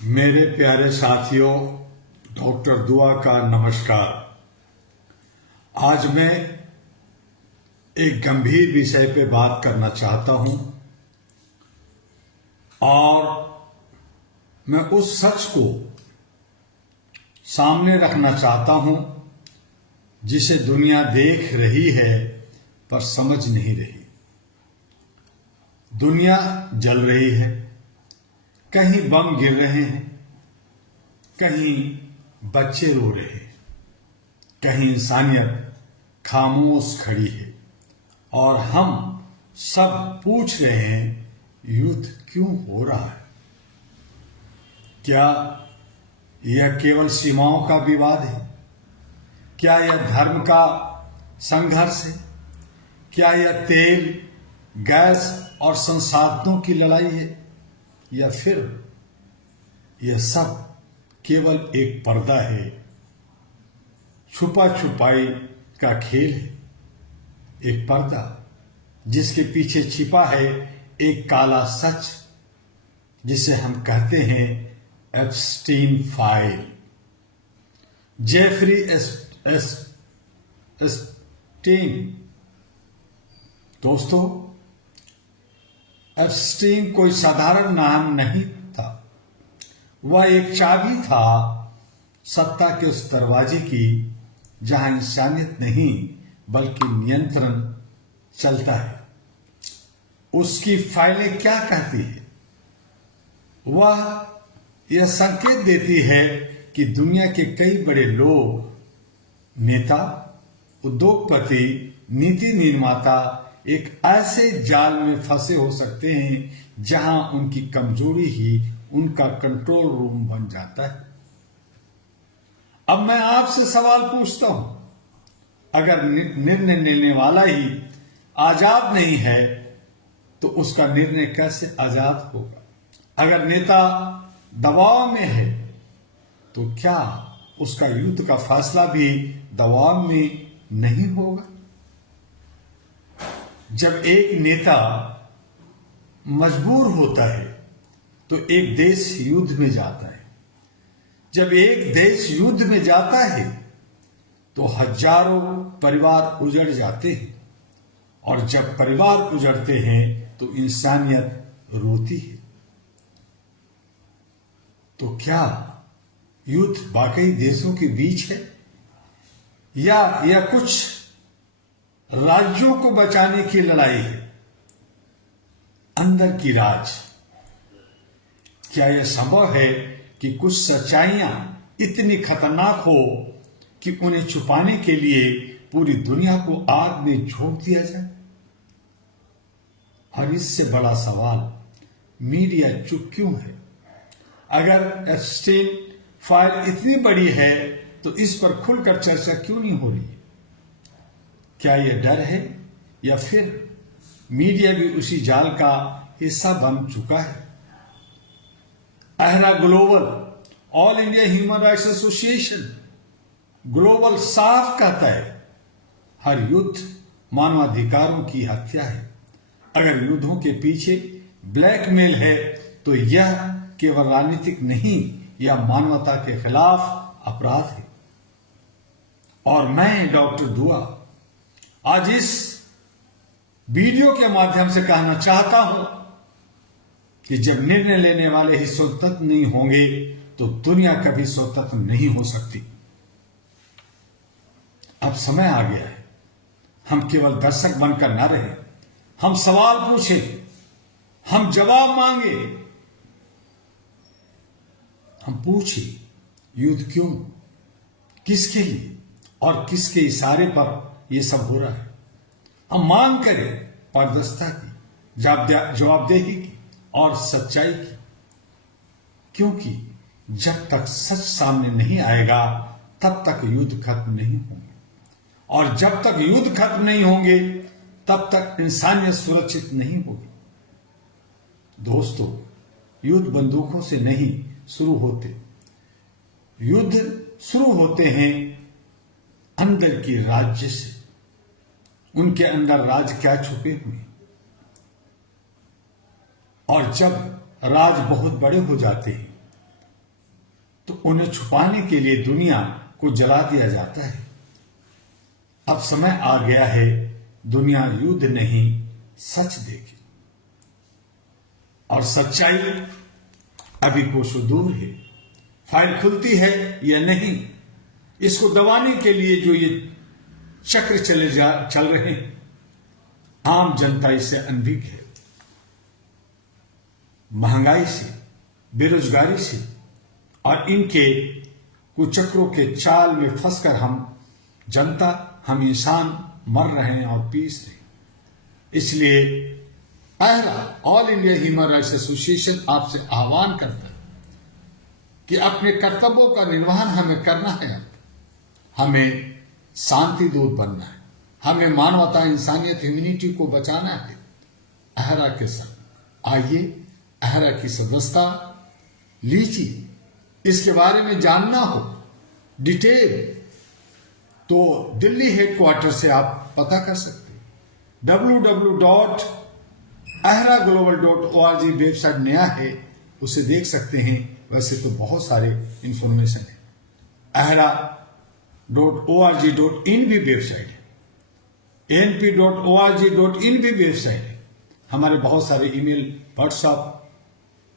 मेरे प्यारे साथियों, डॉक्टर दुआ का नमस्कार। आज मैं एक गंभीर विषय पे बात करना चाहता हूं और मैं उस सच को सामने रखना चाहता हूं जिसे दुनिया देख रही है पर समझ नहीं रही। दुनिया जल रही है, कहीं बम गिर रहे हैं, कहीं बच्चे रो रहे हैं, कहीं इंसानियत खामोश खड़ी है और हम सब पूछ रहे हैं युद्ध क्यों हो रहा है। क्या यह केवल सीमाओं का विवाद है? क्या यह धर्म का संघर्ष है? क्या यह तेल, गैस और संसाधनों की लड़ाई है? या फिर यह सब केवल एक पर्दा है, छुपा छुपाई का खेल है। एक पर्दा जिसके पीछे छिपा है एक काला सच जिसे हम कहते हैं एप्स्टीन फाइल। Jeffrey Epstein. दोस्तों, एप्स्टीन कोई साधारण नाम नहीं था। वह एक चाबी था सत्ता के उस दरवाजे की जहां इंसानियत नहीं बल्कि नियंत्रण चलता है। उसकी फाइलें क्या कहती है? वह यह संकेत देती है कि दुनिया के कई बड़े लोग, नेता, उद्योगपति, नीति निर्माता एक ऐसे जाल में फंसे हो सकते हैं जहां उनकी कमजोरी ही उनका कंट्रोल रूम बन जाता है। अब मैं आपसे सवाल पूछता हूं, अगर निर्णय लेने वाला ही आजाद नहीं है तो उसका निर्णय कैसे आजाद होगा? अगर नेता दबाव में है तो क्या उसका युद्ध का फैसला भी दबाव में नहीं होगा? जब एक नेता मजबूर होता है तो एक देश युद्ध में जाता है। जब एक देश युद्ध में जाता है तो हजारों परिवार उजड़ जाते हैं और जब परिवार उजड़ते हैं तो इंसानियत रोती है। तो क्या युद्ध वाकई देशों के बीच है या यह कुछ राज्यों को बचाने की लड़ाई है? अंदर की राज। क्या यह संभव है कि कुछ सच्चाइयां इतनी खतरनाक हो कि उन्हें छुपाने के लिए पूरी दुनिया को आग में झोंक दिया जाए? और इससे बड़ा सवाल, मीडिया चुप क्यों है? अगर एप्स्टीन फाइल इतनी बड़ी है तो इस पर खुलकर चर्चा क्यों नहीं हो रही? क्या यह डर है या फिर मीडिया भी उसी जाल का हिस्सा बन चुका है? अहरा global, all India human rights association global साफ कहता है हर युद्ध मानवाधिकारों की हत्या है। अगर युद्धों के पीछे ब्लैकमेल है तो यह केवल राजनीतिक नहीं, यह मानवता के खिलाफ अपराध है। और मैं डॉक्टर दुआ आज इस वीडियो के माध्यम से कहना चाहता हूं कि जब निर्णय लेने वाले ही स्वतंत्र नहीं होंगे तो दुनिया कभी स्वतंत्र नहीं हो सकती। अब समय आ गया है, हम केवल दर्शक बनकर न रहे, हम सवाल पूछे, हम जवाब मांगे। हम पूछे युद्ध क्यों, किसके लिए और किसके इशारे पर यह सब हो रहा है। हम मांग करें पारदर्शिता की, जवाबदेही की और सच्चाई की, क्योंकि जब तक सच सामने नहीं आएगा तब तक युद्ध खत्म नहीं होंगे और जब तक युद्ध खत्म नहीं होंगे तब तक इंसानियत सुरक्षित नहीं होगी। दोस्तों, युद्ध बंदूकों से नहीं शुरू होते, युद्ध शुरू होते हैं अंदर की राज्य से। उनके अंदर राज क्या छुपे हुए, और जब राज बहुत बड़े हो जाते हैं तो उन्हें छुपाने के लिए दुनिया को जला दिया जाता है। अब समय आ गया है, दुनिया युद्ध नहीं सच देखे, और सच्चाई अभी कोसों दूर है। फाइल खुलती है या नहीं, इसको दबाने के लिए जो ये चक्र चल रहे हैं, आम जनता इससे अनभिज्ञ है। महंगाई से, बेरोजगारी से और इनके कुचक्रों के चाल में फंसकर हम इंसान मर रहे हैं और पीस रहे हैं। इसलिए पहला all India human rights association आपसे आह्वान करता है कि अपने कर्तव्यों का निर्वहन हमें करना है। हमें शांति दूत बनना है, हमें मानवता, इंसानियत, ह्यूमैनिटी को बचाना है। अहरा के साथ आइए, अहरा की सदस्यता लीजिए। इसके बारे में जानना हो डिटेल तो दिल्ली हेडक्वार्टर से आप पता कर सकते हैं। www.ahraglobal.org वेबसाइट नया है, उसे देख सकते हैं। वैसे तो बहुत सारे इंफॉर्मेशन है। ahra.org.in भी वेबसाइट है, anp.org.in भी वेबसाइट है। हमारे बहुत सारे ईमेल, व्हाट्सएप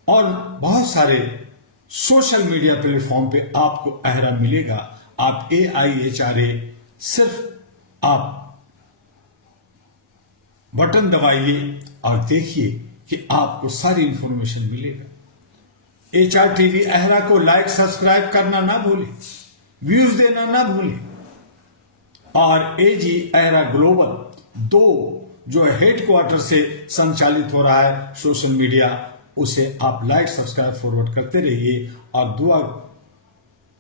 और बहुत सारे सोशल मीडिया प्लेटफॉर्म पे आपको अहरा मिलेगा। आप AIHRA सिर्फ आप बटन दबाइए और देखिए कि आपको सारी इंफॉर्मेशन मिलेगा। HRTV अहरा को लाइक, सब्सक्राइब करना ना भूलें, व्यूज देना ना भूलें। और AG अहरा ग्लोबल 2 जो हेडक्वार्टर से संचालित हो रहा है सोशल मीडिया, उसे आप लाइक, सब्सक्राइब, फॉरवर्ड करते रहिए। और दुआ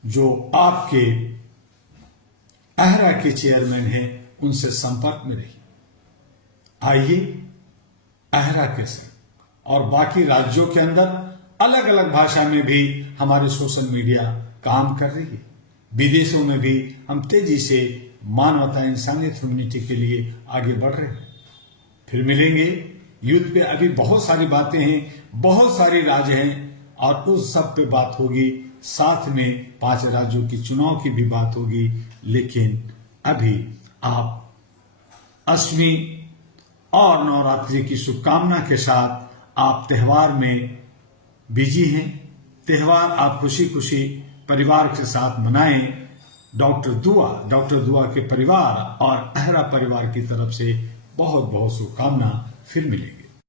जो आपके अहरा के चेयरमैन हैं उनसे संपर्क में रहिए। आइए अहरा के साथ, और बाकी राज्यों के अंदर अलग अलग भाषा में भी हमारे सोशल मीडिया काम कर रही है। विदेशों में भी हम तेजी से मानवता, इंसानियत, ह्यूमैनिटी के लिए आगे बढ़ रहे हैं। फिर मिलेंगे। युद्ध पे अभी बहुत सारी बातें हैं, बहुत सारी राज्य हैं, और उस सब पे बात होगी। साथ में 5 राज्यों की चुनाव की भी बात होगी। लेकिन अभी आप अष्टमी और नवरात्रि की शुभकामना के साथ आप त्योहार में बिजी हैं। त्योहार आप खुशी खुशी परिवार के साथ मनाएं। डॉक्टर दुआ के परिवार और अहरा परिवार की तरफ से बहुत बहुत शुभकामना। फिर मिलेंगे।